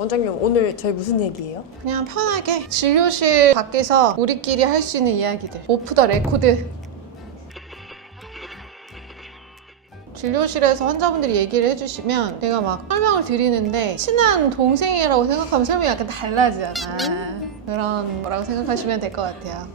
원장님 오늘 저희 무슨 얘기예요? 그냥 편하게 진료실 밖에서 우리끼리 할 수 있는 이야기들. 오프 더 레코드. 진료실에서 환자분들이 얘기를 해주시면 내가 막 설명을 드리는데 친한 동생이라고 생각하면 설명이 약간 달라지잖아. 그런 거라고 생각하시면 될 것 같아요.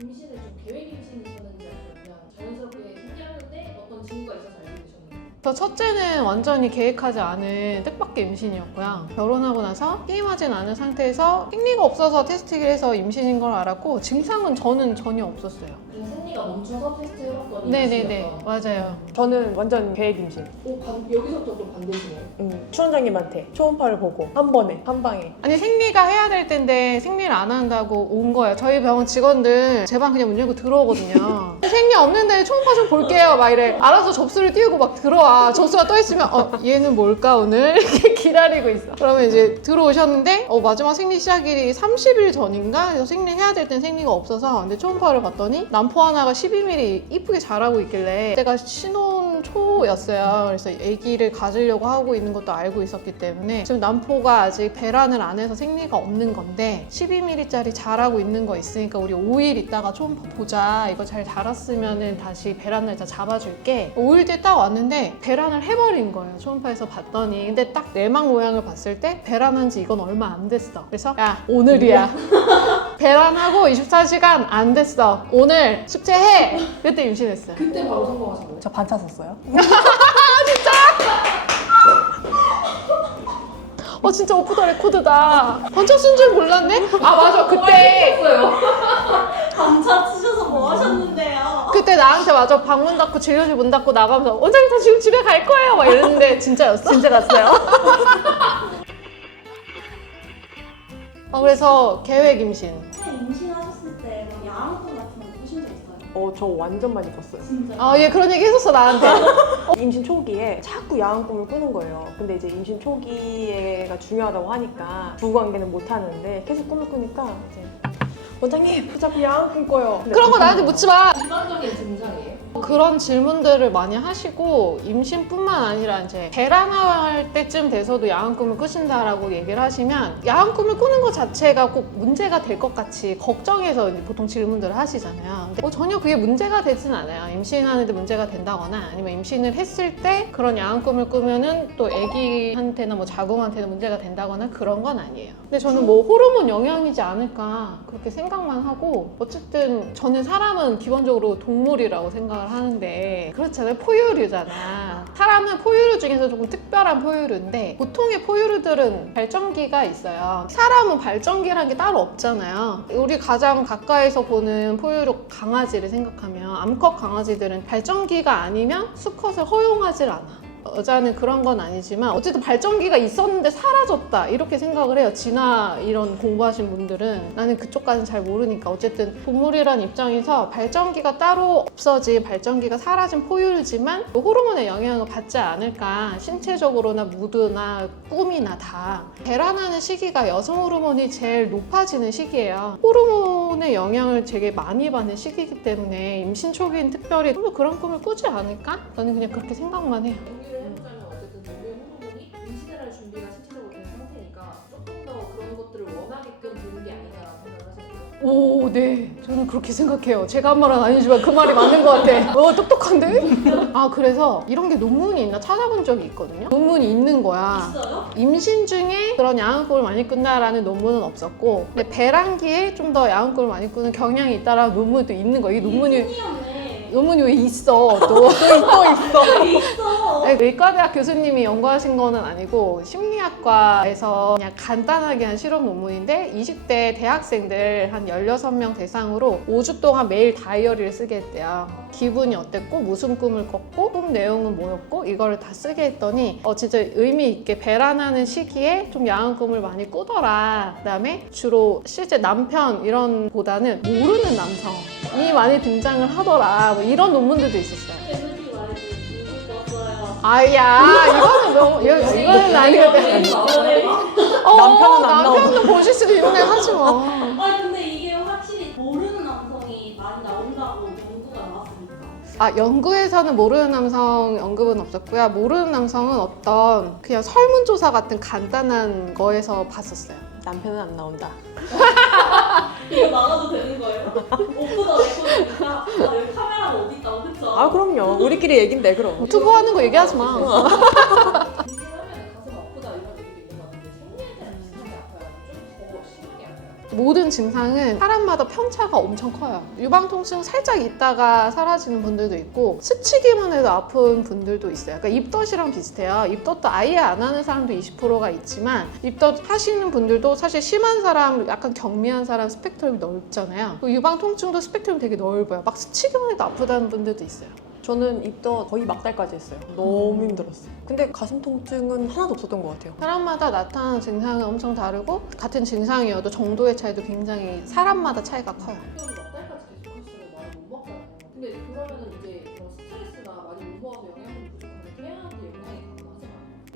임신을 좀 계획 임신이셨는지 아니면 자연스럽게 생겼는데 어떤 징후가 있어서 알게 되셨는지. 저 첫째는 완전히 계획하지 않은 뜻밖의 임신이었고요. 결혼하고 나서 게임하진 않은 상태에서 생리가 없어서 테스트를 해서 임신인 걸 알았고 증상은 저는 전혀 없었어요. 그냥 생리가 멈춰서 테스트 해봤더니 네네네 맞아요. 저는 완전 계획 임신. 여기서부터 좀 반대시네요. 추원장님한테 초음파를 보고 한 번에 한 방에. 아니 생리가 해야 될 텐데 생리를 안 한다고 온 거예요. 저희 병원 직원들 제 방 그냥 문 열고 들어오거든요. 생리 없는데 초음파 좀 볼게요 막 이래. 알아서 접수를 띄우고 막 들어와. 접수가 떠 있으면 얘는 뭘까 오늘? 이렇게 기다리고 있어. 그러면 이제 들어오셨는데 마지막 생리 시작일이 30일 전인가? 그래서 생리해야 될 땐 생리가 없어서 근데 초음파를 봤더니 남포 하나가 12mm 이쁘게 자라고 있길래 제가 신혼 초였어요. 그래서 아기를 가지려고 하고 있는 것도 알고 있었기 때문에 지금 남포가 아직 배란을 안 해서 생리가 없는 건데 12mm짜리 자라고 있는 거 있으니까 우리 5일 있다가 초음파 보자. 이거 잘 자랐으면 다시 배란 날짜 잡아줄게. 5일 뒤에 딱 왔는데 배란을 해버린 거예요. 초음파에서 봤더니. 근데 딱 내막 모양을 봤을 때 배란한 지 이건 얼마 안 됐어. 그래서 야 오늘이야. 배란하고 24시간 안 됐어. 오늘 숙제해. 그때 임신했어요. 그때 바로 성공하신 거예요? 저 반차 썼어요. 진짜 오프 더 레코드다. 번쩍 쓴 줄 몰랐네? 아 맞아 그때 반차 치셔서 뭐 하셨는데요? 그때 나한테 맞아 방문 닫고 진료실 문 닫고 나가면서 원장님 저 지금 집에 갈 거예요 막 이랬는데 진짜였어? 진짜 갔어요. 그래서 계획 임신. 임신하셨을 때 야한권 같은 거 보신 적 있어요? 저 완전 많이 꿨어요. 진짜? 얘 그런 얘기 했었어 나한테. 임신 초기에 자꾸 야한 꿈을 꾸는 거예요. 근데 이제 임신 초기가 중요하다고 하니까 부부관계는 못 하는데 계속 꿈을 꾸니까 이제 원장님 자꾸 야한 꿈 꿔요. 그런 거 나한테 묻지 마. 일반적인 증상이에요? 그런 질문들을 많이 하시고 임신뿐만 아니라 이제 배란할 때쯤 돼서도 야한 꿈을 꾸신다라고 얘기를 하시면 야한 꿈을 꾸는 것 자체가 꼭 문제가 될 것 같이 걱정해서 이제 보통 질문들을 하시잖아요. 근데 전혀 그게 문제가 되진 않아요. 임신하는데 문제가 된다거나 아니면 임신을 했을 때 그런 야한 꿈을 꾸면은 또 아기한테나 뭐 자궁한테는 문제가 된다거나 그런 건 아니에요. 근데 저는 뭐 호르몬 영향이지 않을까 그렇게 생각만 하고 어쨌든 저는 사람은 기본적으로 동물이라고 생각을 하는데 그렇잖아요. 포유류잖아. 사람은 포유류 중에서 조금 특별한 포유류인데 보통의 포유류들은 발정기가 있어요. 사람은 발정기라는 게 따로 없잖아요. 우리 가장 가까이서 보는 포유류 강아지를 생각하면 암컷 강아지들은 발정기가 아니면 수컷을 허용하지 않아. 여자는 그런 건 아니지만 어쨌든 발정기가 있었는데 사라졌다 이렇게 생각을 해요. 진화 이런 공부하신 분들은. 나는 그쪽까지는 잘 모르니까 어쨌든 동물이란 입장에서 발정기가 따로 없어진 발정기가 사라진 포유류지만 호르몬의 영향을 받지 않을까. 신체적으로나 무드나 꿈이나 다. 배란하는 시기가 여성 호르몬이 제일 높아지는 시기예요. 호르몬의 영향을 되게 많이 받는 시기이기 때문에 임신 초기엔 특별히 좀 더 그런 꿈을 꾸지 않을까? 저는 그냥 그렇게 생각만 해요. 정리를 해보자면 어쨌든 남녀 호르몬이 임신을 할 준비가 신체적으로 된 상태니까 조금 더 그런 것들을 원하게끔 되는 게 아니냐라고 생각을 하셨고요. 오, 네. 저는 그렇게 생각해요. 제가 한 말은 아니지만 그 말이 맞는 것 같아. 똑똑한데? 그래서 이런 게 논문이 있나 찾아본 적이 있거든요. 논문이 있는 거야. 있어요? 임신 중에 그런 야한 꿈을 많이 꾼다라는 논문은 없었고 근데 배란기에 좀 더 야한 꿈을 많이 꾸는 경향이 있다라는 논문이 또 있는 거야. 이 논문이 왜 있어? 또 있어. 있어. 네, 의과대학 교수님이 연구하신 거는 아니고 심리학과에서 그냥 간단하게 한 실험 논문인데 20대 대학생들 한 16명 대상으로 5주 동안 매일 다이어리를 쓰게 했대요. 기분이 어땠고 무슨 꿈을 꿨고 꿈 내용은 뭐였고 이거를 다 쓰게 했더니 진짜 의미 있게 배란하는 시기에 좀 야한 꿈을 많이 꾸더라. 그다음에 주로 실제 남편 이런 보다는 모르는 남성이 많이 등장을 하더라. 뭐 이런 논문들도 있었어요. 솔직히 말해서 누구 꿨어요? 아야 이거는 너무 이거는 아니거든. 남편은 안 남편도 보실 수도 있는데 하지 마. 근데 이게 확실히 모르는 남성이 많이 나온다고 연구가 나왔으니까. 연구에서는 모르는 남성 언급은 없었고요. 모르는 남성은 어떤 그냥 설문조사 같은 간단한 거에서 봤었어요. 남편은 안 나온다. 이거 나가도 되는 거예요? 오프더 레코드니까 여기 카메라가 어디 있다고 그쵸? 아 그럼요. 우리끼리 얘긴데 그럼. 투고하는 거 얘기하지 마. 임신하면 가슴 아프다 이런 얘기도 있는 것 같은데 생리에 대한 비슷하게 아파요? 좀 더 심하게 아파요? 모든 증상은 사람마다 편차가 엄청 커요. 유방통증 살짝 있다가 사라지는 분들도 있고 스치기만 해도 아픈 분들도 있어요. 그러니까 입덧이랑 비슷해요. 입덧도 아예 안 하는 사람도 20%가 있지만 입덧 하시는 분들도 사실 심한 사람, 약간 경미한 사람 스펙트럼이 넓잖아요. 유방통증도 스펙트럼이 되게 넓어요. 막 스치기만 해도 아프다는 분들도 있어요. 저는 입덧 거의 막달까지 했어요. 너무 힘들었어요. 근데 가슴 통증은 하나도 없었던 것 같아요. 사람마다 나타나는 증상은 엄청 다르고 같은 증상이어도 정도의 차이도 굉장히 사람마다 차이가 커요. 몇 달까지 계속 하시면 많이 못 먹잖아요. 근데 그러면은 이제 그런 스트레스나 많이 무서워서 영양분 부족하면 태아한테 영향이 강하잖아요.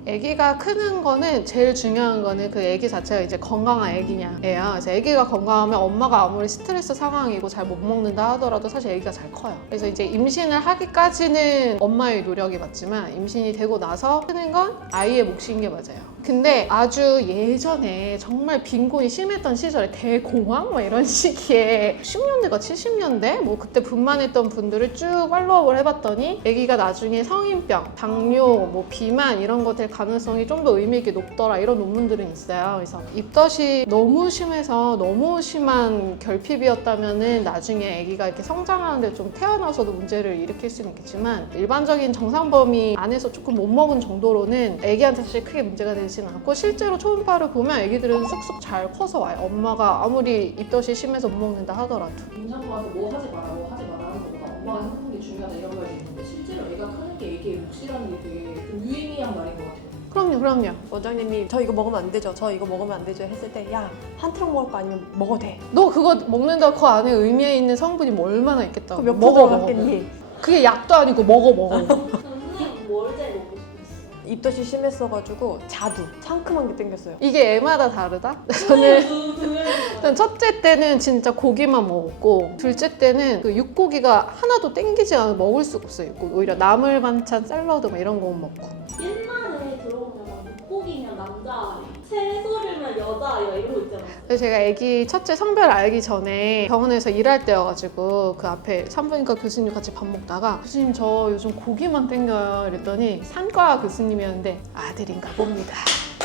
아기가 크는 거는 제일 중요한 거는 그 아기 자체가 이제 건강한 아기냐예요. 그래서 아기가 건강하면 엄마가 아무리 스트레스 상황이고 잘 못 먹는다 하더라도 사실 아기가 잘 커요. 그래서 이제 임신을 하기까지는 엄마의 노력이 맞지만 임신이 되고 나서 크는 건 아이의 몫인 게 맞아요. 근데 아주 예전에 정말 빈곤이 심했던 시절에 대공황? 막 이런 시기에 60년대가 70년대? 뭐 그때 분만했던 분들을 쭉 팔로우업을 해봤더니 아기가 나중에 성인병, 당뇨, 뭐 비만 이런 거 될 가능성이 좀 더 의미 있게 높더라 이런 논문들은 있어요. 그래서 입덧이 너무 심해서 너무 심한 결핍이었다면은 나중에 아기가 이렇게 성장하는데 좀 태어나서도 문제를 일으킬 수는 있겠지만 일반적인 정상 범위 안에서 조금 못 먹은 정도로는 아기한테 사실 크게 문제가 되지는 않고 실제로 초음파를 보면 아기들은 쑥쑥 잘 커서 와요. 엄마가 아무리 입덧이 심해서 못 먹는다 하더라도. 임산부 와서 뭐 하지 마라 뭐 하지 마라 하는 것보다 엄마가 행복한 게 중요하다 이런 말이 있는데 실제로 애가 크는 게 애기의 몫이라는 게 되게 좀 유의미한 말인 것 같아요. 그럼요. 원장님이 저 이거 먹으면 안 되죠. 저 이거 먹으면 안 되죠. 했을 때 야, 한 트럭 먹을 거 아니면 먹어도 돼. 너 그거 먹는다 그 안에 의미에 있는 성분이 뭐 얼마나 있겠다고. 그몇 먹어. 들어갔겠니? 그게 약도 아니고 먹어. 선생님 뭘 제일 먹고 싶으셨어요? 입덧이 심했어가지고 자두, 상큼한 게 땡겼어요. 이게 애마다 다르다? 저는 첫째 때는 진짜 고기만 먹었고 둘째 때는 그 육고기가 하나도 땡기지 않아 먹을 수가 없어요. 육고기. 오히려 나물 반찬, 샐러드 뭐 이런 거 먹고. 옛날에 들어보면 막 물고기면 남자, 채소류면 여자 이런 거 있잖아요. 그래서 제가 아기 첫째 성별 알기 전에 병원에서 일할 때여가지고 그 앞에 산부인과 교수님 같이 밥 먹다가 교수님 저 요즘 고기만 땡겨요 이랬더니 산과 교수님이었는데 아들인가 봅니다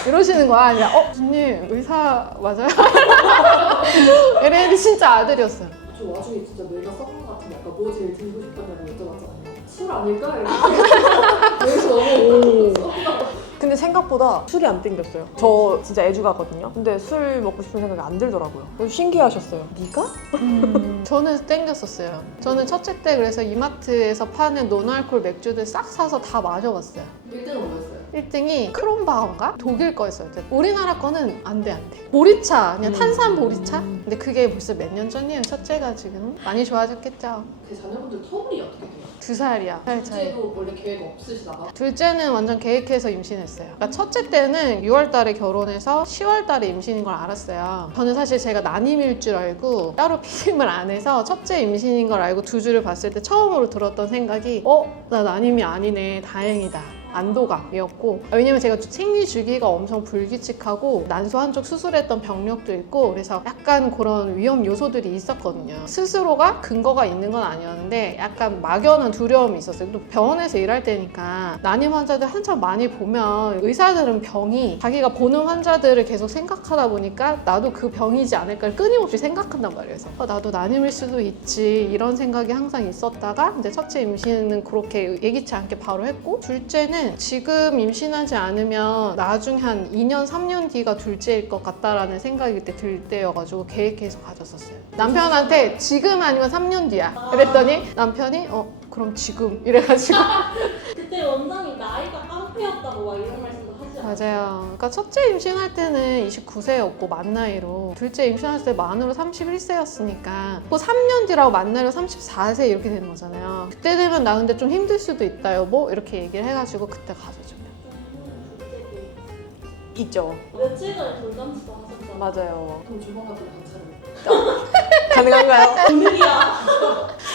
이러시는 거야. 그냥 교수님 의사 맞아요? 이랬는데 진짜 아들이었어요. 저 와중에 진짜 뇌가 썩은 것 같은데 아까 뭐 제일 들고 싶다고 여쭤봤잖아요. 술 아닐까? 이렇게 뇌에서 너무 근데 생각보다 술이 안 땡겼어요. 저 진짜 애주가거든요. 근데 술 먹고 싶은 생각이 안 들더라고요. 그래서 신기하셨어요. 네가? 저는 땡겼었어요. 저는 첫째 때 그래서 이마트에서 파는 노알콜 맥주들 싹 사서 다 마셔봤어요. 1등은 뭐였어요? 1등이 크롬바우인가? 독일 거였어요. 우리나라 거는 안 돼. 보리차, 그냥 탄산 보리차? 근데 그게 벌써 몇 년 전이에요. 첫째가 지금 많이 좋아졌겠죠. 그 자녀분들 터울이 어떻게 돼요? 2살이야. 살 차이. 둘째도 원래 계획 없으시다가? 둘째는 완전 계획해서 임신했어요. 그러니까 첫째 때는 6월 달에 결혼해서 10월 달에 임신인 걸 알았어요. 저는 사실 제가 난임일 줄 알고 따로 피임을 안 해서 첫째 임신인 걸 알고 두 주를 봤을 때 처음으로 들었던 생각이 나 난임이 아니네. 다행이다. 안도감이었고 왜냐면 제가 생리 주기가 엄청 불규칙하고 난소 한쪽 수술했던 병력도 있고 그래서 약간 그런 위험 요소들이 있었거든요. 스스로가 근거가 있는 건 아니었는데 약간 막연한 두려움이 있었어요. 또 병원에서 일할 때니까 난임 환자들 한참 많이 보면 의사들은 병이 자기가 보는 환자들을 계속 생각하다 보니까 나도 그 병이지 않을까 끊임없이 생각한단 말이에요. 그래서 나도 난임일 수도 있지 이런 생각이 항상 있었다가 이제 첫째 임신은 그렇게 예기치 않게 바로 했고 둘째는 지금 임신하지 않으면 나중에 한 2년, 3년 뒤가 둘째일 것 같다라는 생각이 그때 들 때여가지고 계획해서 가졌었어요. 남편한테 지금 아니면 3년 뒤야. 그랬더니 남편이 그럼 지금 이래가지고 그때 원장님 나이가 깡패였다고 막 이런 말씀도 하지 않았어요? 맞아요. 그러니까 첫째 임신할 때는 29세였고 만 나이로 둘째 임신할 때 만으로 31세였으니까 그 3년 뒤라고 만 나이로 34세 이렇게 되는 거잖아요. 그때 되면 나 근데 좀 힘들 수도 있다 여보 이렇게 얘기를 해가지고 그때 가져죠. 있죠. 며칠 전에 돌잔치도 하셨잖아요. 맞아요. 그럼 조만간 또 반차를 가능한가요? 오늘이야.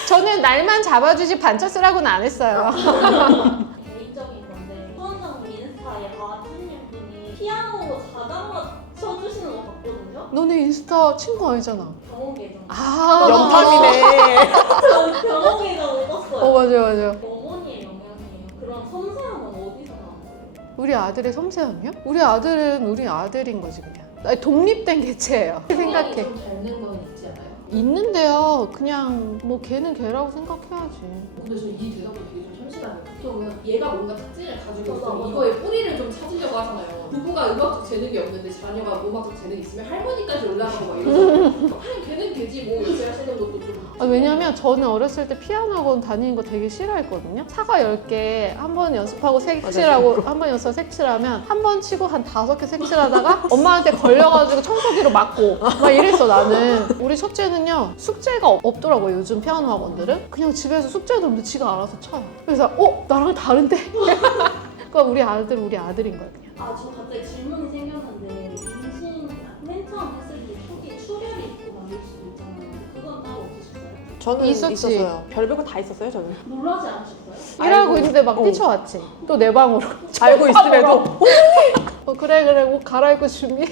저는 날만 잡아주지 반차스라고는 안 했어요. 개인적인 건데 수원장 인스타에 아주님 분이 피아노 자장가 쳐주시는 거 봤거든요. 너네 인스타 친구 아니잖아. 병원 계정. 아, 연탑이네. 저 병원 계정을 떴어요. 맞아, 맞아. 어머니의 영향이에요. 그런 섬세함은 어디서 나온 거예요? 우리 아들의 섬세함이요? 우리 아들은 우리 아들인 거지, 그냥. 아니, 독립된 개체예요. 생각해. 좀 닮는 건 있지 않아요? 있는데요. 그냥 뭐 걔는 걔라고 생각해야지. 근데 저 이 대답도 되게 좀 참신하네요. 보통은 얘가 뭔가 특징을 가지고 맞아, 있으면 맞아. 이거의 뿌리를 좀 찾으려고 하잖아요. 부부가 음악적 재능이 없는데 자녀가 음악적 재능이 있으면 할머니까지 올라가고 막 이러잖아요. 그냥 걔는 걔지 뭐 이렇게 하시는 것도 좀. 아, 왜냐면 저는 어렸을 때 피아노 학원 다니는 거 되게 싫어했거든요. 사과 10개 한 번 연습하고 색칠하고 한 번 연습하고 색칠하면 한 번 치고 한 5개 색칠하다가 엄마한테 걸려가지고 청소기로 맞고 막 이랬어 나는. 우리 첫째는요 숙제가 없더라고요. 요즘 피아노 학원들은 그냥 집에서 숙제도 없는데 지가 알아서 쳐요. 그래서 나랑 다른데? 그러니까 우리 아들은 우리 아들인 거예요 그냥. 아, 저 갑자기 질문이 생겼는데 임신 맨 처음 했을 때 초기 출혈이 있고 막 이럴 수도 있잖아요. 그건 따로 없으셨어요? 저는 있었지. 있었어요. 별별 거 다 있었어요, 저는. 놀라지 않으셨어요? 일하고 알고 있는데 막 어. 뛰쳐왔지. 또 내 방으로. 알고 있음에도. 그래 옷 갈아입고 준비해.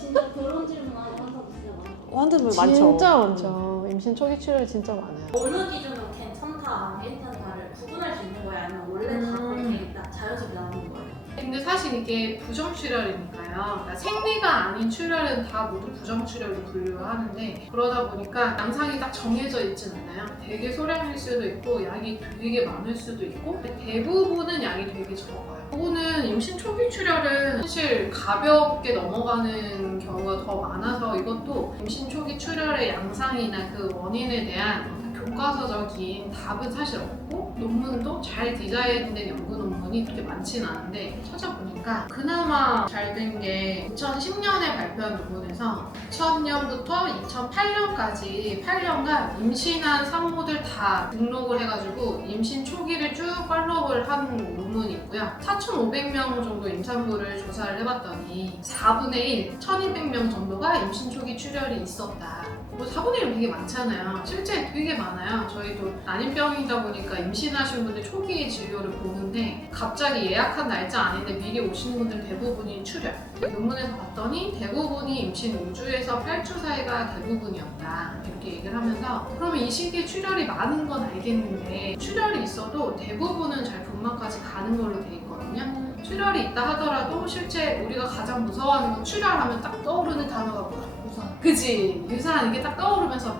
진짜 그런 질문 하는 환자도 진짜 많아요. 환자들 많죠. 진짜 많죠. 임신 초기 출혈 진짜 많아요. 어느 기준으로 괜찮다, 안 괜찮다를 구분할 수 있는 거예요? 아니면 원래 다 그렇게 자연스럽게 나오는 거예요? 근데 사실 이게 부정출혈이니까요. 그러니까 생리가 아닌 출혈은 다 모두 부정출혈로 분류를 하는데 그러다 보니까 양상이 딱 정해져 있진 않아요. 되게 소량일 수도 있고 양이 되게 많을 수도 있고 근데 대부분은 양이 되게 적어요. 그거는 임신 초기 출혈은 사실 가볍게 넘어가는 경우가 더 많아서 이것도 임신 초기 출혈의 양상이나 그 원인에 대한 교과서적인 답은 사실 없고 논문도 잘 디자인된 연구 논문이 그렇게 많지는 않은데 찾아보니까 그나마 잘 된 게 2010년에 발표한 논문에서 2000년부터 2008년까지 8년간 임신한 산모들 다 등록을 해가지고 임신 초기를 쭉 팔로우를 한 논문이 있고요. 4,500명 정도 임산부를 조사를 해봤더니 4분의 1, 1,200명 정도가 임신 초기 출혈이 있었다. 뭐 4분의 1은 되게 많잖아요. 실제 되게 많아요. 저희도 난임병이다 보니까 임신하신 분들 초기의 진료를 보는데 갑자기 예약한 날짜 아닌데 미리 오시는 분들 대부분이 출혈. 논문에서 봤더니 대부분이 임신 5주에서 8주 사이가 대부분이었다. 이렇게 얘기를 하면서 그러면 이 시기에 출혈이 많은 건 알겠는데 출혈이 있어도 대부분은 잘 분만까지 가는 걸로 돼 있거든요. 출혈이 있다 하더라도 실제 우리가 가장 무서워하는 건 출혈하면 딱 떠오르는 단어가 뭐야? 유산. 그지? 유산 이게 딱 떠오르면서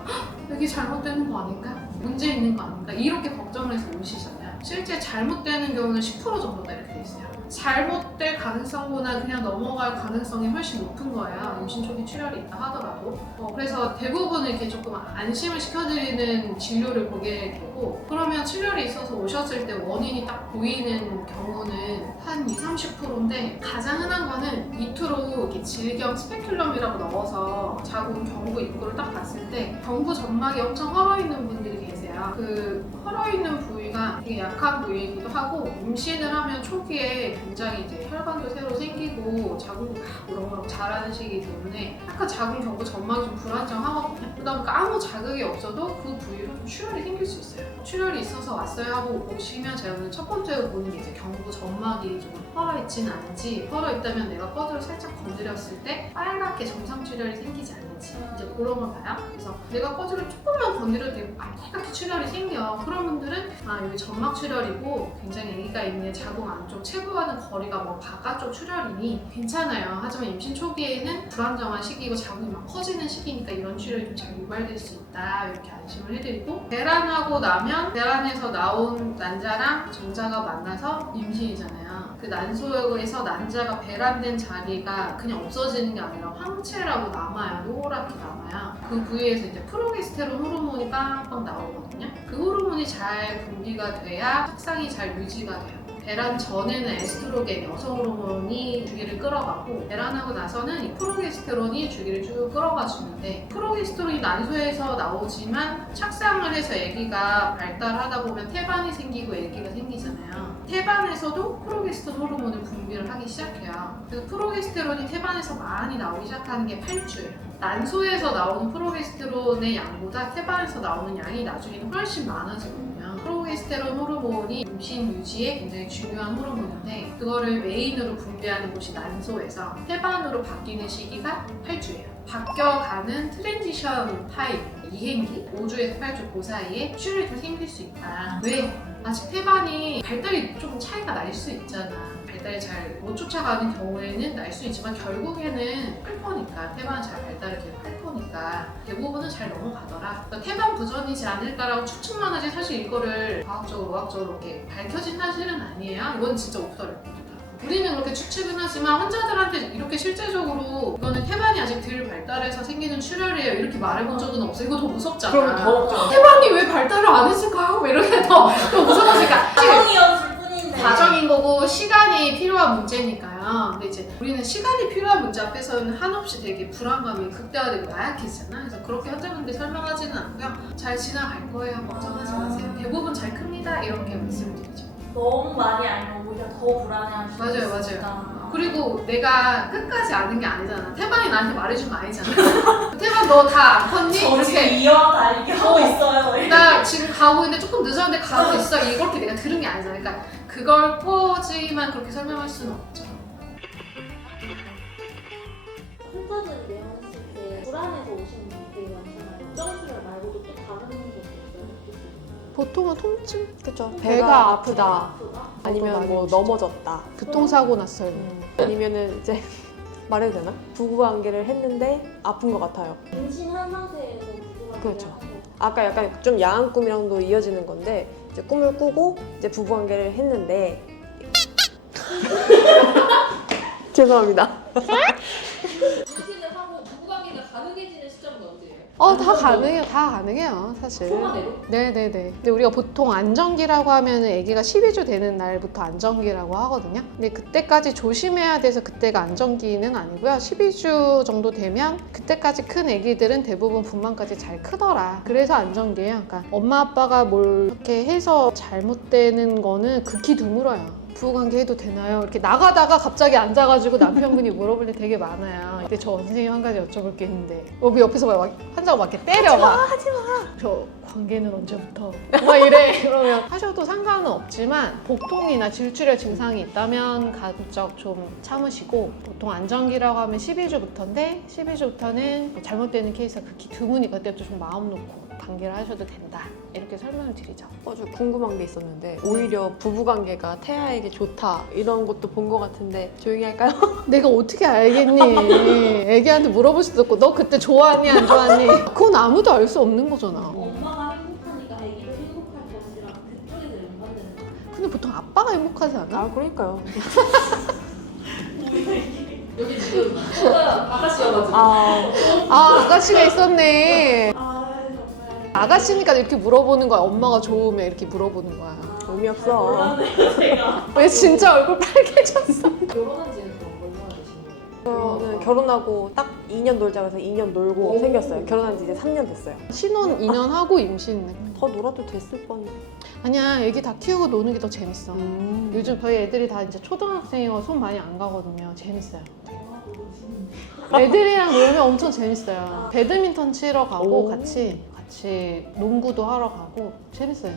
이게 잘못되는 거 아닌가? 문제 있는 거 아닌가? 이렇게 걱정을 해서 오시잖아요. 실제 잘못되는 경우는 10% 정도다 이렇게 돼 있어요. 잘못될 가능성보다 그냥 넘어갈 가능성이 훨씬 높은 거예요. 임신 초기 출혈이 있다 하더라도. 그래서 대부분 이렇게 조금 안심을 시켜드리는 진료를 보게 되고 그러면 출혈이 있어서 오셨을 때 원인이 딱 보이는 경우는 한 20-30%인데 가장 흔한 거는 밑으로 이렇게 질경 스페큘럼이라고 넣어서 자궁 경부 입구를 딱 봤을 때 경부 점막이 엄청 헐어있는 분들이 계세요. 그 헐어있는 부위가 되게 약한 부위이기도 하고 임신을 하면 초기에 굉장히 이제 혈관도 새로 생기고 자궁도 막 우렁우렁 자라는 시기이기 때문에 약간 자궁 경부 점막이 좀 불안정하거든요. 그러다 보니까 아무 자극이 없어도 그 부위로 좀 출혈이 생길 수 있어요. 출혈이 있어서 왔어요 하고 오시면 제가 오늘 첫 번째로 보는 게 이제 경부 점막이 좀 헐어있지는 않은지 헐어있다면 내가 뻐드를 살짝 건드렸을 때 빨갛게 점상 출혈이 생기지 않는지 이제 그런 걸 봐요. 그래서 내가 뻐드를 조금만 건드려도 되게 빨갛게 출혈이 생겨. 그런 분들은 여기 점막 출혈이고 굉장히 아기가 있는 자궁 안쪽 체부와는 거리가 뭐 바깥쪽 출혈이니 괜찮아요. 하지만 임신 초기에는 불안정한 시기고 자궁이 막 커지는 시기니까 이런 출혈이 좀 잘 유발될 수 있다. 이렇게 안심을 해드리고 배란하고 나면 배란에서 나온 난자랑 정자가 만나서 임신이잖아요. 그 난소에서 난자가 배란된 자리가 그냥 없어지는 게 아니라 황체라고 남아요. 노랗게 남아요. 그 부위에서 이제 프로게스테론 호르몬이 빵빵 나오거든요. 그 호르몬이 잘 분비가 돼야 착상이 잘 유지가 돼요. 배란 전에는 에스트로겐, 여성 호르몬이 주기를 끌어가고 배란하고 나서는 이 프로게스테론이 주기를 쭉 끌어가 주는데 프로게스테론이 난소에서 나오지만 착상을 해서 아기가 발달하다 보면 태반이 생기고 아기가 생기잖아요. 태반에서도 프로게스테론 호르몬을 분비를 하기 시작해요. 그래서 프로게스테론이 태반에서 많이 나오기 시작하는 게 8주예요. 난소에서 나오는 프로게스테론의 양보다 태반에서 나오는 양이 나중에는 훨씬 많아지거든요. 프로게스테론 호르몬이 임신 유지에 굉장히 중요한 호르몬인데 그거를 메인으로 분비하는 곳이 난소에서 태반으로 바뀌는 시기가 8주예요. 바뀌어가는 트랜지션 타임, 이행기, 5주에서 8주 그 사이에 출혈이 생길 수 있다. 왜? 아직 태반이 발달이 좀 차이가 날 수 있잖아. 발달이 잘 못 쫓아가는 경우에는 날 수 있지만 결국에는 할 거니까 태반은 잘 발달을 계속 할 거니까 대부분은 잘 넘어가더라. 그러니까 태반 부전이지 않을까라고 추측만 하지 사실 이거를 과학적으로 의학적으로 이렇게 밝혀진 사실은 아니에요. 이건 진짜 없더라고요. 우리는 그렇게 추측은 하지만 환자들한테 이렇게 실제적으로 이거는 태반이 아직 덜 발달해서 생기는 출혈이에요 이렇게 말해본 적은 없어요. 이거 더 무섭잖아. 그럼 더 없죠. 태반이 왜 발달을 안 했을까요? 이렇게 더 무서워지니까 가정이었을 뿐인데. 과정인 거고 시간이 필요한 문제니까요. 근데 이제 우리는 시간이 필요한 문제 앞에서는 한없이 되게 불안감이 극대화되고 나약해지잖아. 그래서 그렇게 환자분들 설명하지는 않고요. 잘 지나갈 거예요. 걱정하지 마세요. 대부분 잘 큽니다. 이렇게 말씀드리죠. 너무 많이 알면 오히려 더 불안해할 수 맞아요, 있으니까. 그리고 내가 끝까지 아는 게 아니잖아. 태반이 나한테 말해준 거 아니잖아. 태반 너 다 안 컸니? 저 지금 이렇게 이어달기 하고 있어요. 나 지금 가고 있는데 조금 늦었는데 가고 있어. 이렇게 내가 들은 게 아니잖아. 그러니까 그걸 꼬지만 그렇게 설명할 수는 없죠. 환자들이 내원했을 때 불안해서 오시는 분들이 많잖아요. 정수혈 말고도 또 다른 것도 있어요? 보통은 통증? 그쵸. 배가 아프다. 아프다? 아니면 많이 뭐 오시죠. 넘어졌다. 교통사고 났어요. 아니면은 이제 말해도 되나? 부부관계를 했는데 아픈 것 같아요. 임신한 상태에서 부부관계를 그렇죠. 하고 아까 약간 좀 야한 꿈이랑도 이어지는 건데 이제 꿈을 꾸고 이제 부부관계를 했는데 죄송합니다. 임신을 하고 부부관계가 가능해지는 시점은 언제예요? 다 가능해요. 다 가능해요, 사실. 초반에도? 네네네. 근데 우리가 보통 안정기라고 하면 아기가 12주 되는 날부터 안정기라고 하거든요. 근데 그때까지 조심해야 돼서 그때가 안정기는 아니고요. 12주 정도 되면 그때까지 큰 아기들은 대부분 분만까지 잘 크더라. 그래서 안정기예요. 그러니까 엄마 아빠가 뭘 이렇게 해서 잘못되는 거는 극히 드물어요. 부부관계 해도 되나요? 이렇게 나가다가 갑자기 앉아가지고 남편분이 물어볼 때 되게 많아요. 근데 저 선생님 한 가지 여쭤볼 게 있는데 여기 옆에서 막 환자가 막 이렇게 때려. 하지마. 저 관계는 언제부터? 막 이래. 그러면 하셔도 상관은 없지만 복통이나 질출혈 증상이 있다면 가급적 좀 참으시고 보통 안정기라고 하면 12주부터인데 12주부터는 뭐 잘못되는 케이스가 극히 드무니까 그때부터 좀 마음 놓고 관계를 하셔도 된다. 이렇게 설명을 드리죠. 저 궁금한 게 있었는데 오히려 부부관계가 태아에게 좋다 이런 것도 본 것 같은데 조용히 할까요? 내가 어떻게 알겠니? 애기한테 물어볼 수도 없고 너 그때 좋아하니 안 좋아하니? 그건 아무도 알 수 없는 거잖아. 엄마가 행복하니까 아기도 행복할 것이라 그쪽에서 연관되는 거 근데 보통 아빠가 행복하지 않아? 아 그러니까요. 여기 지금 아가씨여가지고 아가씨가 있었네. 아 정말 아가씨니까 이렇게 물어보는 거야. 엄마가 좋으면 이렇게 물어보는 거야. 의미 없어. 몰랐네요 제가. 왜 진짜 얼굴 빨개졌어? 결혼한 지는 그럼 얼마나 되신 거예요? 저는 결혼하고 딱 2년 놀자 그래서 2년 놀고 오. 생겼어요. 결혼한 지 이제 3년 됐어요. 신혼 2년 하고 임신. 더 놀아도 됐을 뻔. 아니야, 애기 다 키우고 노는 게 더 재밌어. 요즘 저희 애들이 다 이제 초등학생이고 손 많이 안 가거든요. 재밌어요. 애들이랑 놀면 엄청 재밌어요. 배드민턴 치러 가고 오. 같이 농구도 하러 가고 재밌어요.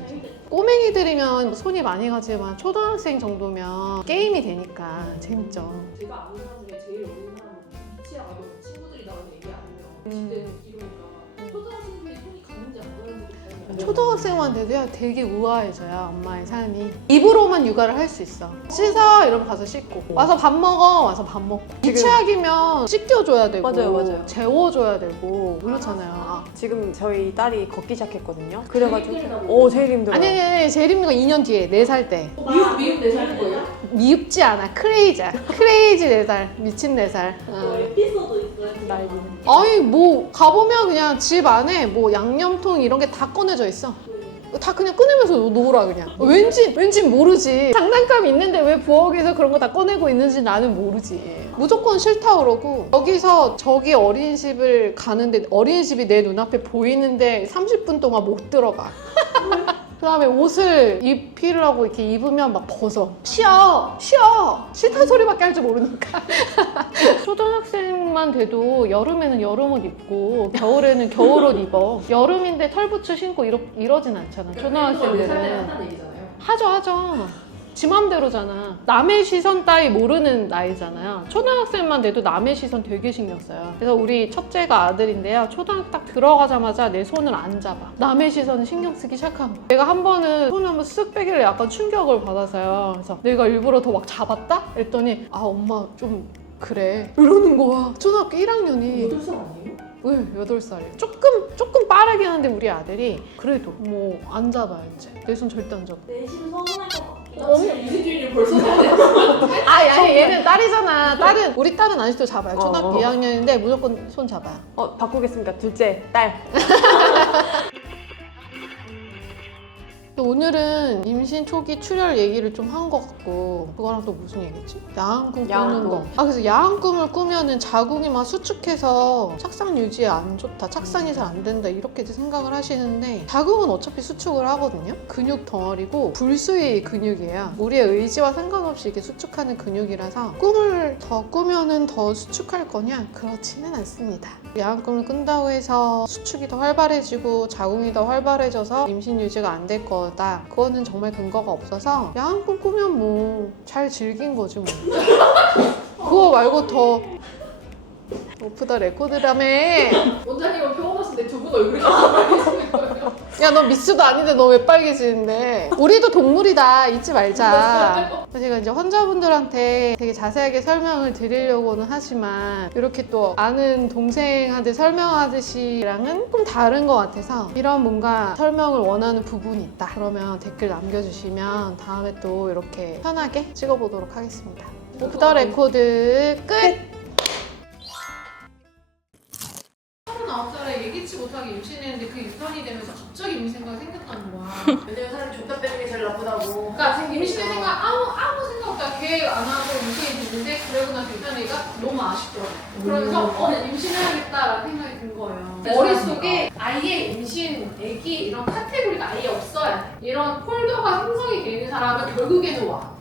꼬맹이들이면 손이 많이 가지만 초등학생 정도면 게임이 되니까 재밌죠. 제가 아는 사람 중에 제일 어린 사람은 유치원 가고 친구들이 나오는 얘기 아니면 그때 이러니까 초등학생들이 손이 가는지 안 가는지 잘 초등학생만 돼도요 되게 우아해져요. 엄마의 삶이. 입으로만 육아를 할 수 있어. 씻어 이러면 가서 씻고 와서 밥 먹어 와서 밥 먹고. 유치하기면 씻겨줘야 되고 맞아요. 재워줘야 되고 그렇잖아요. 지금 저희 딸이 걷기 시작했거든요. 그래가지고 힘들다고. 제일 힘들어요. 아니 제일 힘든 건 2년 뒤에 4살 때. 미국 내살 거예요? 미흡지 않아. 크레이지야. 크레이지 4살. 미친 4살. 또 에피소드 있어요? 나이는. 아니 뭐 가보면 그냥 집 안에 뭐 양념통 이런 게 다 꺼내져 있어. 다 그냥 꺼내면서 놀아 그냥. 왠지 모르지. 장난감 있는데 왜 부엌에서 그런 거 다 꺼내고 있는지 나는 모르지. 무조건 싫다 그러고 여기서 저기 어린이집을 가는데 어린이집이 내 눈앞에 보이는데 30분 동안 못 들어가. 그 다음에 옷을 입히려고 이렇게 입으면 막 벗어. 쉬어! 싫다는 소리밖에 할 줄 모르니까. 초등학생만 돼도 여름에는 여름옷 입고 겨울에는 겨울옷 입어. 여름인데 털부츠 신고 이러진 않잖아. 초등학생들은. 한다는 얘기잖아요. 하죠. 지 맘대로잖아. 남의 시선 따위 모르는 나이잖아요. 초등학생만 돼도 남의 시선 되게 신경 써요. 그래서 우리 첫째가 아들인데요. 초등학교 딱 들어가자마자 내 손을 안 잡아. 남의 시선을 신경 쓰기 시작한 거야. 내가 한 번은 손을 한번 쓱 빼길래 약간 충격을 받아서요. 그래서 내가 일부러 더 막 잡았다? 했더니 아 엄마 좀 그래. 이러는 거야. 초등학교 1학년이. 8살 아니에요? 왜 8살이에요? 조금 빠르긴 한데 우리 아들이 그래도 뭐 안 잡아요 이제. 내 손 절대 안 잡아. 내심 서운할 것 같긴 나 지금 이세준이 벌써 다 됐어. 아니 얘는 딸이잖아. 우리 딸은 아직도 잡아요. 초등학교 어. 2학년인데 무조건 손 잡아요. 바꾸겠습니다. 둘째, 딸. 오늘은 임신 초기 출혈 얘기를 좀 한 것 같고 그거랑 또 무슨 얘기지? 야한 꿈 꾸는 야한 거. 그래서 야한 꿈을 꾸면은 자궁이 막 수축해서 착상 유지에 안 좋다, 착상이 잘 안 된다 이렇게 생각을 하시는데 자궁은 어차피 수축을 하거든요. 근육 덩어리고 불수의 근육이에요. 우리의 의지와 상관없이 이렇게 수축하는 근육이라서 꿈을 더 꾸면은 더 수축할 거냐? 그렇지는 않습니다. 야한 꿈을 꾼다고 해서 수축이 더 활발해지고 자궁이 더 활발해져서 임신 유지가 안 될 거다. 그거는 정말 근거가 없어서 야한 꿈 꾸면 뭐 잘 즐긴 거지 뭐. 그거 말고 더 오프 더 레코드라며. 원장님은 병원 왔는데 두 분 얼굴이 다 빨개지는 거예요. 야 너 미스도 아닌데 너 왜 빨개지는데. 우리도 동물이다 잊지 말자. 제가 이제 환자분들한테 되게 자세하게 설명을 드리려고는 하지만 이렇게 또 아는 동생한테 설명하듯이랑은 좀 다른 것 같아서 이런 뭔가 설명을 원하는 부분이 있다 그러면 댓글 남겨주시면 다음에 또 이렇게 편하게 찍어보도록 하겠습니다. 오프 더 레코드 끝! 39살에 예기치 못하게 임신했는데 그 유산이 되면서 갑자기 임신 생각이 생겼다는 거야. 왜냐면 사람이 줬다 빼는 게 제일 나쁘다고. 그러니까 임신의 생각 아무 생각 없다 계획 안 하고 임신이 됐는데 그러고 나서 유산이가 너무 아쉽더라고. 그러면서 임신해야겠다라는 생각이 든 거예요. 머릿속에 아예 임신, 아기 이런 카테고리가 아예 없어야 돼. 이런 폴더가 형성이 되는 사람은 결국에는 와.